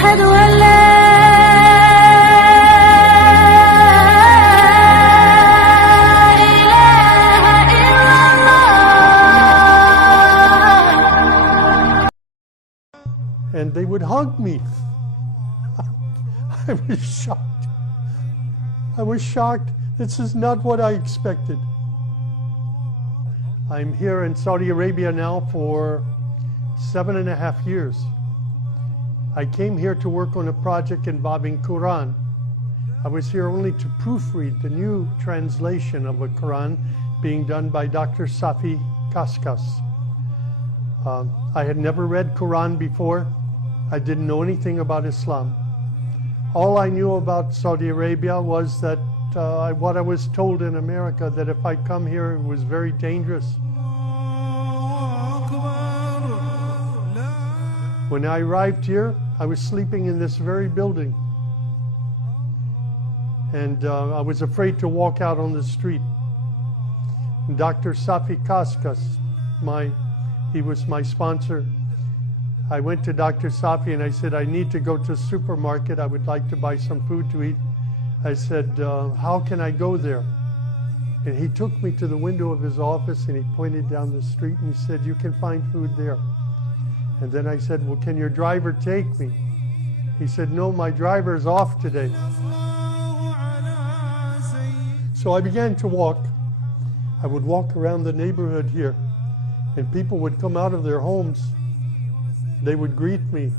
أشهد أن لا إله إلا الله. And they would hug me. I was shocked. I was shocked. This is not what I expected. I'm here in Saudi Arabia now for 7.5 years. I came here to work on a project involving Quran. I was here only to proofread the new translation of a Quran being done by Dr. Syafi'i. I had never read Quran before. I didn't know anything about Islam. All I knew about Saudi Arabia was that what I was told in America, that if I come here it was very dangerous. When I arrived here, I was sleeping in this very building. And I was afraid to walk out on the street. And Dr. Syafi'i, he was my sponsor. I went to Dr. Syafi'i and I said, I need to go to a supermarket. I would like to buy some food to eat. I said, how can I go there? And he took me to the window of his office and he pointed down the street and he said, you can find food there. And then I said, well, can your driver take me? He said, no, my driver is off today. So I began to walk. I would walk around the neighborhood here and people would come out of their homes. They would greet me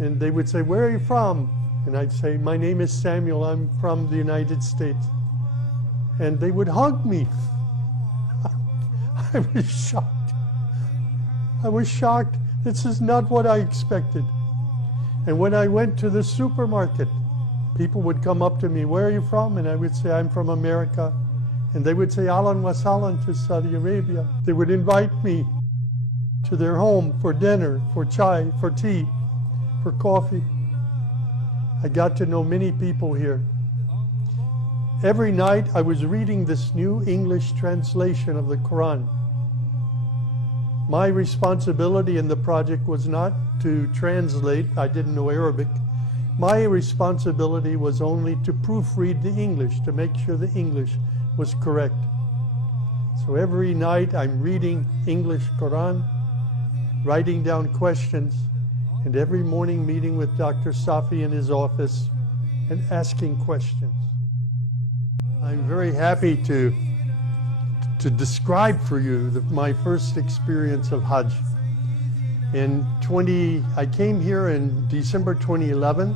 and they would say, where are you from? And I'd say, my name is Samuel, I'm from the United States. And they would hug me. I was shocked. I was shocked. This is not what I expected. And when I went to the supermarket, people would come up to me, where are you from? And I would say, I'm from America. And they would say, Ahlan wa sahlan to Saudi Arabia. They would invite me to their home for dinner, for chai, for tea, for coffee. I got to know many people here. Every night I was reading this new English translation of the Quran. My responsibility in the project was not to translate. I didn't know Arabic. My responsibility was only to proofread the English, to make sure the English was correct. So every night I'm reading English Quran, writing down questions, and every morning meeting with Dr. Syafi'i in his office and asking questions. I'm very happy to describe for you my first experience of Hajj. I came here in December 2011.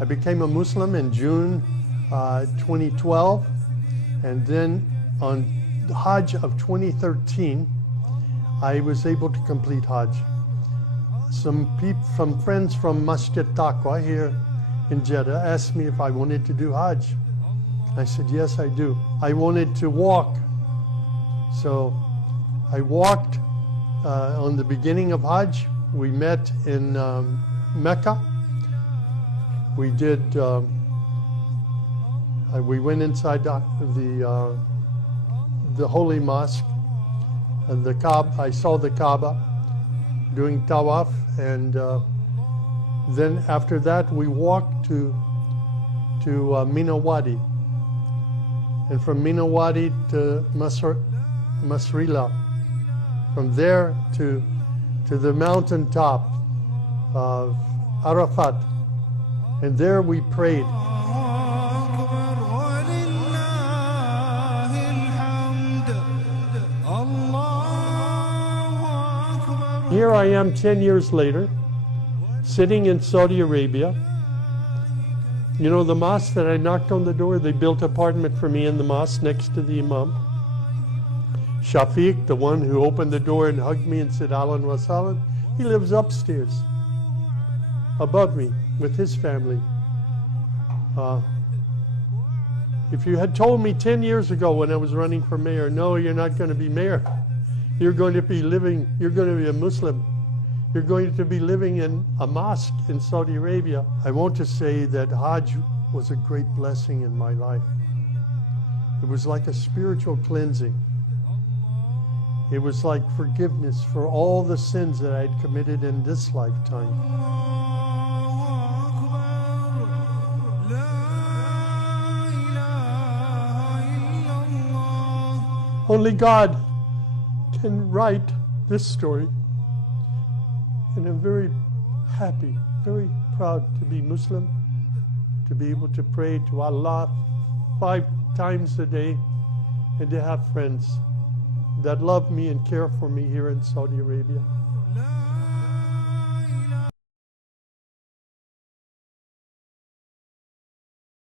I became a Muslim in June 2012. And then on the Hajj of 2013, I was able to complete Hajj. Some friends from Masjid Taqwa here in Jeddah asked me if I wanted to do Hajj. I said, yes, I do. I wanted to walk. So I walked on the beginning of Hajj. We met in Mecca. We did, we went inside the holy mosque, and the Kaaba. I saw the Kaaba doing tawaf, and then after that we walked to Mina Wadi, and from Mina Wadi to Masrila, from there to the mountaintop of Arafat, and there we prayed. Here I am 10 years later, sitting in Saudi Arabia. You know, the mosque that I knocked on the door, they built an apartment for me in the mosque next to the Imam. Syafi'i, the one who opened the door and hugged me and said, Ahlan wa sahlan, he lives upstairs, above me, with his family. If you had told me 10 years ago when I was running for mayor, no, you're not going to be mayor. You're going to be a Muslim. You're going to be living in a mosque in Saudi Arabia. I want to say that Hajj was a great blessing in my life. It was like a spiritual cleansing. It was like forgiveness for all the sins that I had committed in this lifetime. Only God can write this story. And I'm very happy, very proud to be Muslim, to be able to pray to Allah 5 times a day, and to have friends that love me and care for me here in Saudi Arabia.